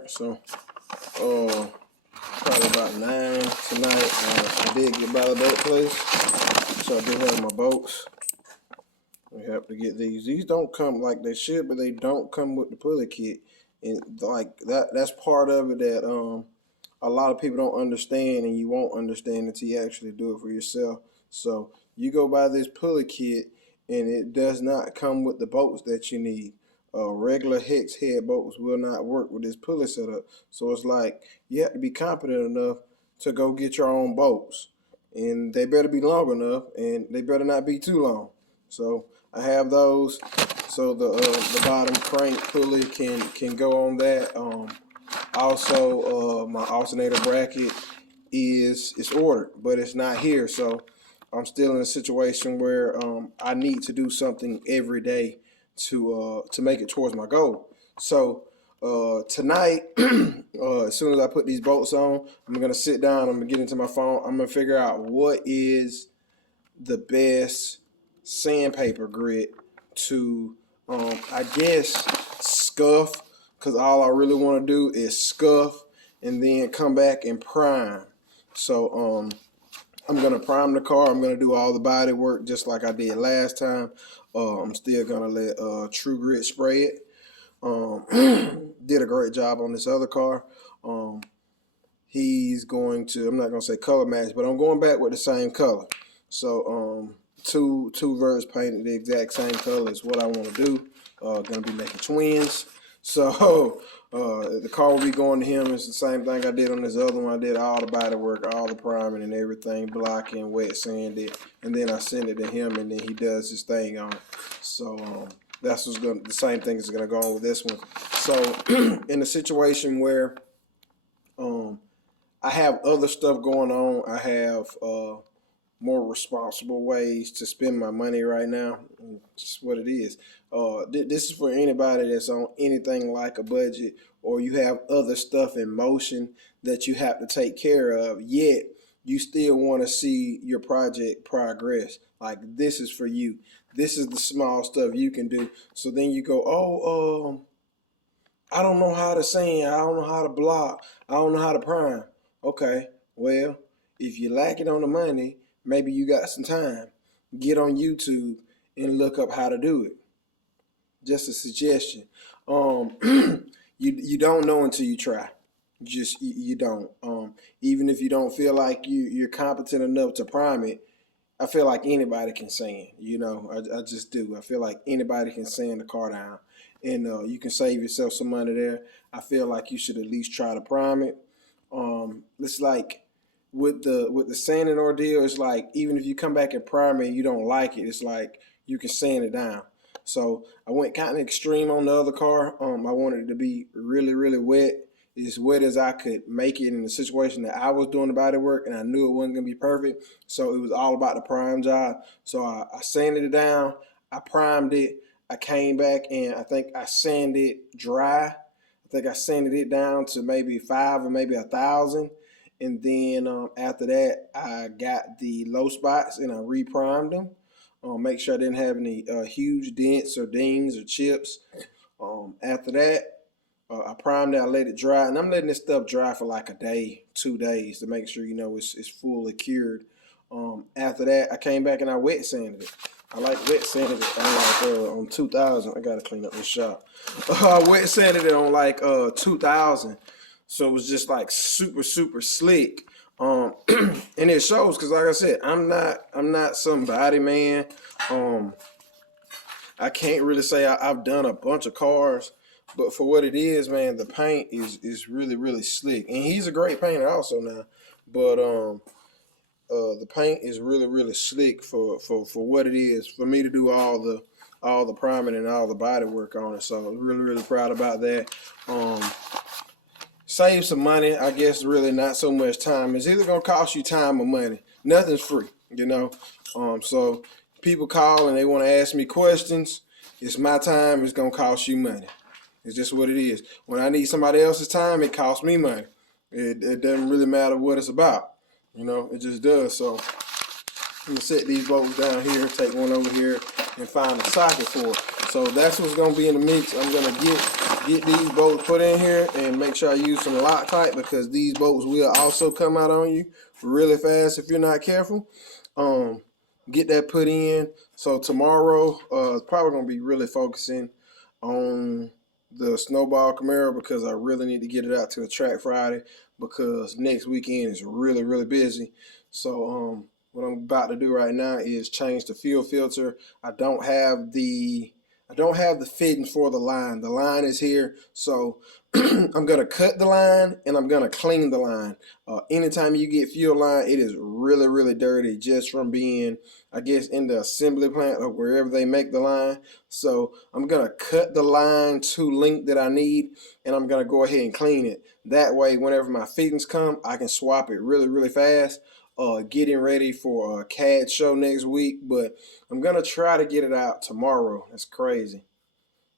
Alright, so probably about 9 tonight. I did get by the boat place, so I do have my boats. We have to get these. These don't come like they should, but they don't come with the pulley kit, and like that's part of it that a lot of people don't understand, and you won't understand until you actually do it for yourself. So you go buy this pulley kit, and it does not come with the bolts that you need. Regular hex head bolts will not work with this pulley setup. So it's like you have to be competent enough to go get your own bolts, and they better be long enough, and they better not be too long. So I have those, so the bottom crank pulley can go on that. Also, my alternator bracket is ordered, but it's not here. So I'm still in a situation where I need to do something every day to make it towards my goal. So tonight, as soon as I put these bolts on, I'm gonna sit down. I'm gonna get into my phone. I'm gonna figure out what is the best sandpaper grit to, I guess, scuff, because all I really want to do is scuff and then come back and prime. So I'm going to prime the car. I'm going to do all the body work just like I did last time. I'm still going to let True Grit spray it. Did a great job on this other car. He's going to, I'm not going to say color match, but I'm going back with the same color. So two verts painted the exact same color is what I want to do. Gonna be making twins. So the car will be going to him. It's the same thing I did on this other one. I did all the body work, all the priming and everything, blocking, wet sanded, and then I send it to him, and then he does his thing on it. So that's what's gonna, the same thing is gonna go on with this one. So in a situation where I have other stuff going on, I have more responsible ways to spend my money right now. Just what it is. This is for anybody that's on anything like a budget, or you have other stuff in motion that you have to take care of, yet you still want to see your project progress. Like, this is for you. This is the small stuff you can do. So then you go, oh, I don't know how to sand, I don't know how to block, I don't know how to prime. Okay, well, if you're lacking on the money, maybe you got some time. Get on YouTube and look up how to do it. Just a suggestion. You don't know until you try. You don't. Even if you don't feel like you're competent enough to prime it, I feel like anybody can sand. You know, I just do. I feel like anybody can sand the car down, and you can save yourself some money there. I feel like you should at least try to prime it. It's like, with the sanding ordeal, it's like, even if you come back and prime it and you don't like it, it's like you can sand it down. So I went kind of extreme on the other car. I wanted it to be really, really wet, as wet as I could make it in the situation that I was doing the body work, and I knew it wasn't gonna be perfect. So it was all about the prime job. So I sanded it down, I primed it, I came back and I think I sanded it dry. I think I sanded it down to maybe 5 or maybe 1,000. And then after that, I got the low spots and I reprimed them. Make sure I didn't have any huge dents or dings or chips. After that, I primed it, I let it dry. And I'm letting this stuff dry for like a day, 2 days to make sure, you know, it's fully cured. After that, I came back and I wet sanded it. I like wet sanded it on 2,000. I got to clean up this shop. I wet sanded it on like 2,000. So it was just like super, super slick. And it shows, because like I said, I'm not somebody, man. I can't really say I've done a bunch of cars, but for what it is, man, the paint is really, really slick. And he's a great painter also now. But the paint is really, really slick for what it is. For me to do all the priming and all the body work on it. So I'm really, really proud about that. Save some money, I guess. Really not so much time. It's either gonna cost you time or money. Nothing's free, you know. So people call and they want to ask me questions. It's my time. It's gonna cost you money. It's just what it is. When I need somebody else's time, it costs me money. It doesn't really matter what it's about, you know. It just does. So I'm gonna set these bolts down here, take one over here, and find a socket for it. So that's what's gonna be in the mix. I'm gonna get get these bolts put in here and make sure I use some Loctite, because these bolts will also come out on you really fast if you're not careful. Get that put in. So tomorrow, probably gonna be really focusing on the Snowball Camaro, because I really need to get it out to the track Friday, because next weekend is really, really busy. So what I'm about to do right now is change the fuel filter. I don't have the fittings for the line. The line is here, so I'm gonna cut the line and I'm gonna clean the line. Anytime you get fuel line, it is really, really dirty just from being, I guess, in the assembly plant or wherever they make the line. So I'm gonna cut the line to length that I need, and I'm gonna go ahead and clean it. That way, whenever my fittings come, I can swap it really, really fast. Getting ready for a CAD show next week, but I'm gonna try to get it out tomorrow. That's crazy.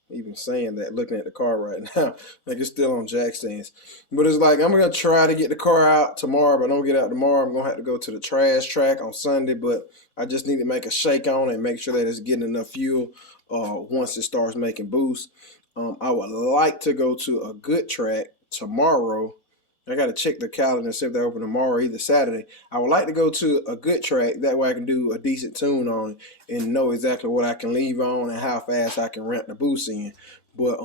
Even saying that, looking at the car right now, like it's still on jack stands. But it's like I'm gonna try to get the car out tomorrow, but I don't get out tomorrow, I'm gonna have to go to the trash track on Sunday. But I just need to make a shake on it and make sure that it's getting enough fuel once it starts making boost. I would like to go to a good track tomorrow. I got to check the calendar and see if they're open tomorrow, either Saturday. I would like to go to a good track. That way I can do a decent tune on it and know exactly what I can leave on and how fast I can ramp the boost in. But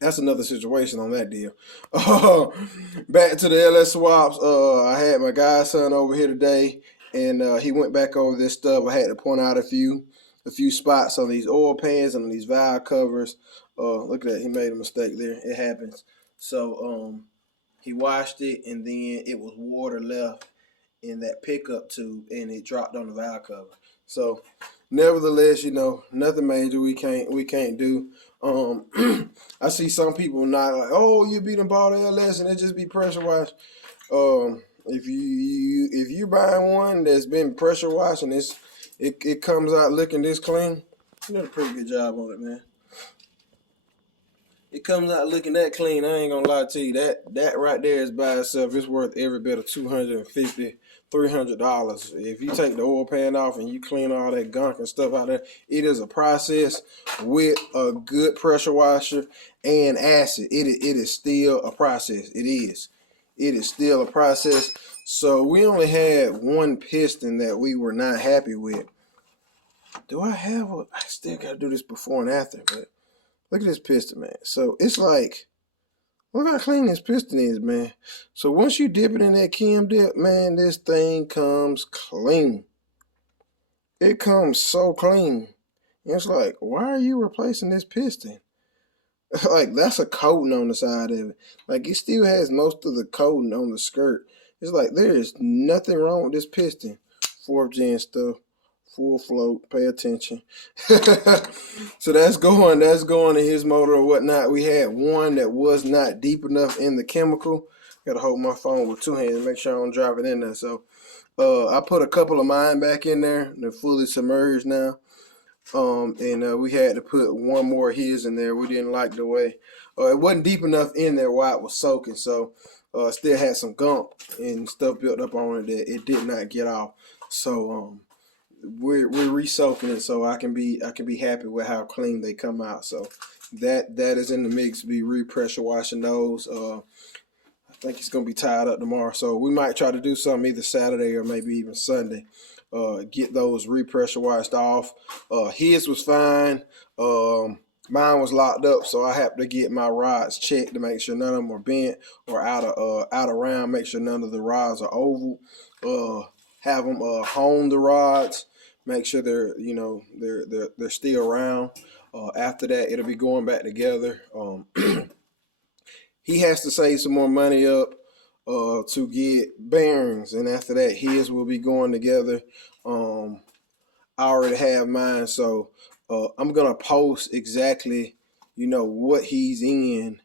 that's another situation on that deal. Back to the LS swaps. I had my godson over here today, and he went back over this stuff. I had to point out a few spots on these oil pans and on these valve covers. Look at that. He made a mistake there. It happens. So he washed it, and then it was water left in that pickup tube, and it dropped on the valve cover. So, nevertheless, nothing major we can't do. I see some people not like, oh, you beat them bought LS and it just be pressure washed. If you're buying one that's been pressure washed and it comes out looking this clean, you did a pretty good job on it, man. It comes out looking that clean, I ain't gonna lie to you. That right there is by itself, it's worth every bit of $250, $300. If you take the oil pan off and you clean all that gunk and stuff out there, it is a process with a good pressure washer and acid. It is still a process. It is still a process. So we only had one piston that we were not happy with. I still gotta do this before and after, but look at this piston, man. So it's like, look how clean this piston is, man. So once you dip it in that Chem dip, man, this thing comes clean. It comes so clean. And it's like, why are you replacing this piston? Like, that's a coating on the side of it. Like, it still has most of the coating on the skirt. It's like, there is nothing wrong with this piston. 4th gen stuff. Full float, pay attention. So that's going to his motor or whatnot. We had one that was not deep enough in the chemical. Gotta hold my phone with 2 hands, make sure I don't drop it in there. So I put a couple of mine back in there. They're fully submerged now. And we had to put one more of his in there. We didn't like the way it wasn't deep enough in there while it was soaking. So still had some gunk and stuff built up on it that it did not get off. So we're re-soaking it, so I can be happy with how clean they come out. So that is in the mix. Be re-pressure washing those. I think it's gonna be tied up tomorrow, so we might try to do something either Saturday or maybe even Sunday. Get those re-pressure washed off. His was fine. Mine was locked up, so I have to get my rods checked to make sure none of them are bent or out of round. Make sure none of the rods are oval. Have them hone the rods. Make sure they're still round. After that, it'll be going back together. He has to save some more money up to get bearings, and after that, his will be going together. I already have mine, so I'm gonna post exactly, what he's in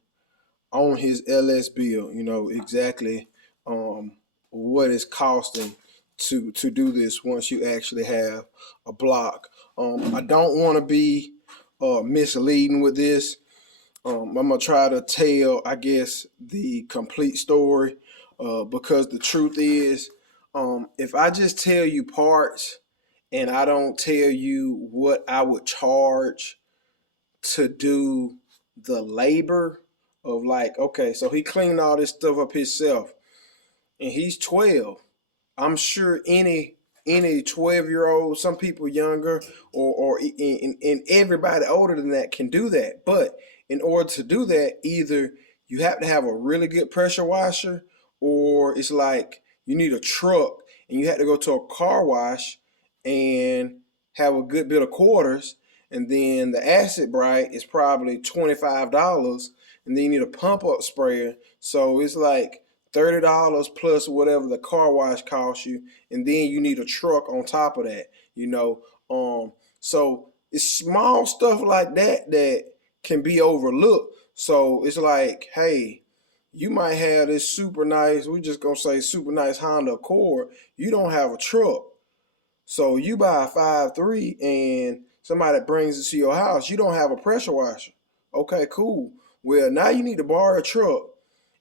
on his LS bill. Exactly what it's costing to do this once you actually have a block. I don't want to be misleading with this. I'm gonna try to tell, I guess, the complete story, because the truth is, if I just tell you parts and I don't tell you what I would charge to do the labor of like, okay, so he cleaned all this stuff up himself, and he's 12. I'm sure any 12-year-old, some people younger, or everybody older than that can do that. But in order to do that, either you have to have a really good pressure washer, or it's like you need a truck and you have to go to a car wash and have a good bit of quarters, and then the acid bright is probably $25, and then you need a pump up sprayer. So it's like $30 plus whatever the car wash costs you, and then you need a truck on top of that, you know. So it's small stuff like that that can be overlooked. So it's like, hey, you might have this super nice, we just gonna say super nice Honda Accord. You don't have a truck. So you buy a 5.3 and somebody brings it to your house. You don't have a pressure washer. Okay, cool. Well, now you need to borrow a truck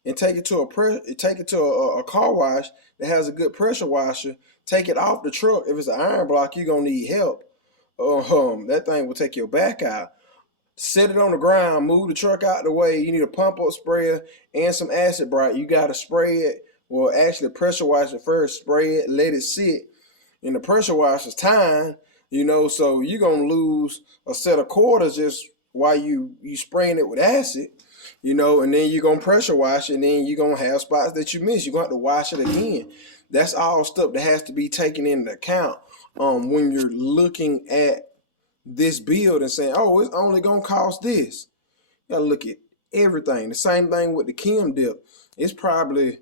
and take it to a car wash that has a good pressure washer. Take it off the truck. If it's an iron block, you're gonna need help. That thing will take your back out. Set it on the ground, move the truck out the way. You need a pump up sprayer and some acid bright. You gotta spray it. Well, actually pressure wash it first, spray it, let it sit. In the pressure washer's time, so you're gonna lose a set of quarters just while you spraying it with acid, and then you're gonna pressure wash it, and then you're gonna have spots that you miss. You're gonna have to wash it again. That's all stuff that has to be taken into account when you're looking at this build and saying, oh, it's only gonna cost this. You gotta look at everything. The same thing with the Kim dip. It's probably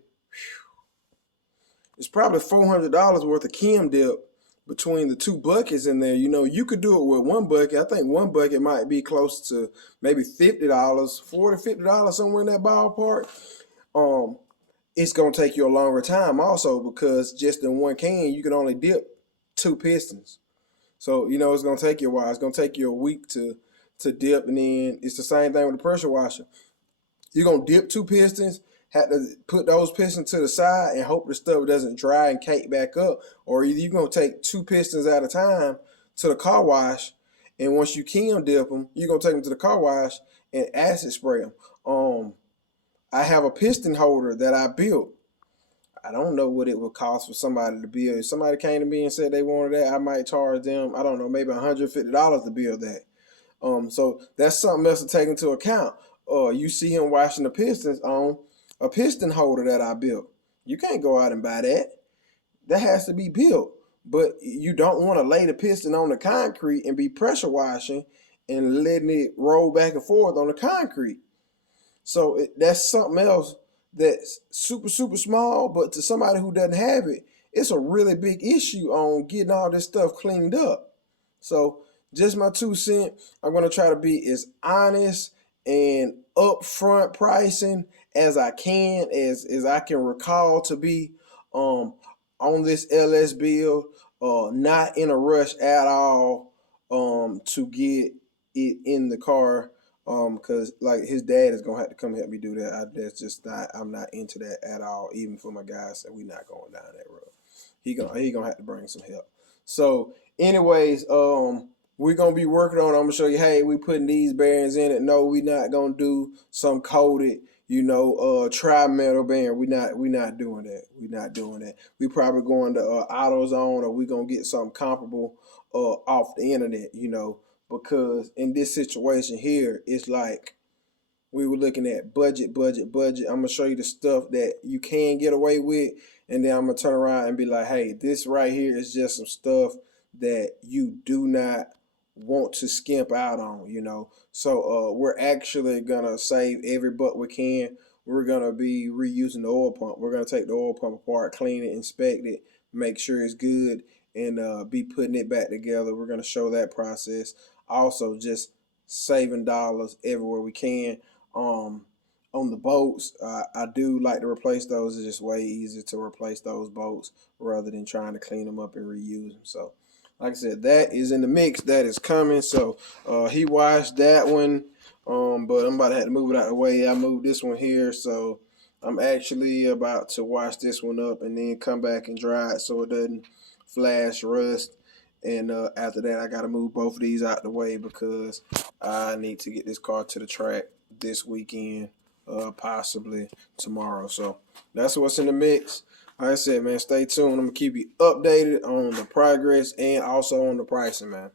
$400 worth of Kim dip between the two buckets in there. You could do it with one bucket. I think one bucket might be close to maybe $50, $40, $50, somewhere in that ballpark. It's gonna take you a longer time also, because just in one can you can only dip 2 pistons. So it's gonna take you a while. It's gonna take you a week to dip, and then it's the same thing with the pressure washer. You're gonna dip 2 pistons, have to put those pistons to the side and hope the stuff doesn't dry and cake back up. Or either you're gonna take 2 pistons at a time to the car wash, and once you Kim dip them, you're gonna take them to the car wash and acid spray them. I have a piston holder that I built. I don't know what it would cost for somebody to build. If somebody came to me and said they wanted that, I might charge them, I don't know, maybe $150 to build that. So that's something else to take into account. You see him washing the pistons on a piston holder that I built. You can't go out and buy that. That has to be built. But you don't want to lay the piston on the concrete and be pressure washing and letting it roll back and forth on the concrete. So that's something else that's super, super small, but to somebody who doesn't have it, it's a really big issue on getting all this stuff cleaned up. So just my 2 cents. I'm going to try to be as honest and upfront pricing as I can, as I can recall to be on this LS build. Not in a rush at all to get it in the car, because like his dad is gonna have to come help me do that. That's just not. I'm not into that at all. Even for my guys, that we not going down that road. He gonna have to bring some help. So, anyways, we're gonna be working on. I'm gonna show you. Hey, we putting these bearings in it. No, we not gonna do some coated, tri-metal bearing. We not doing that. We not doing that. We probably going to AutoZone, or we gonna get something comparable off the internet. Because in this situation here, it's like we were looking at budget. I'm gonna show you the stuff that you can get away with, and then I'm gonna turn around and be like, hey, this right here is just some stuff that you do not want to skimp out on. So we're actually gonna save every buck we can. We're gonna be reusing the oil pump. We're gonna take the oil pump apart, clean it, inspect it, make sure it's good, and be putting it back together. We're gonna show that process. Also, just saving dollars everywhere we can. On the boats, I do like to replace those. It's just way easier to replace those boats rather than trying to clean them up and reuse them. So, like I said, that is in the mix. That is coming. So he washed that one, but I'm about to have to move it out of the way. I moved this one here, so I'm actually about to wash this one up and then come back and dry it so it doesn't flash rust. And after that, I got to move both of these out the way because I need to get this car to the track this weekend, possibly tomorrow. So that's what's in the mix. Like I said, man, stay tuned. I'm gonna keep you updated on the progress and also on the pricing, man.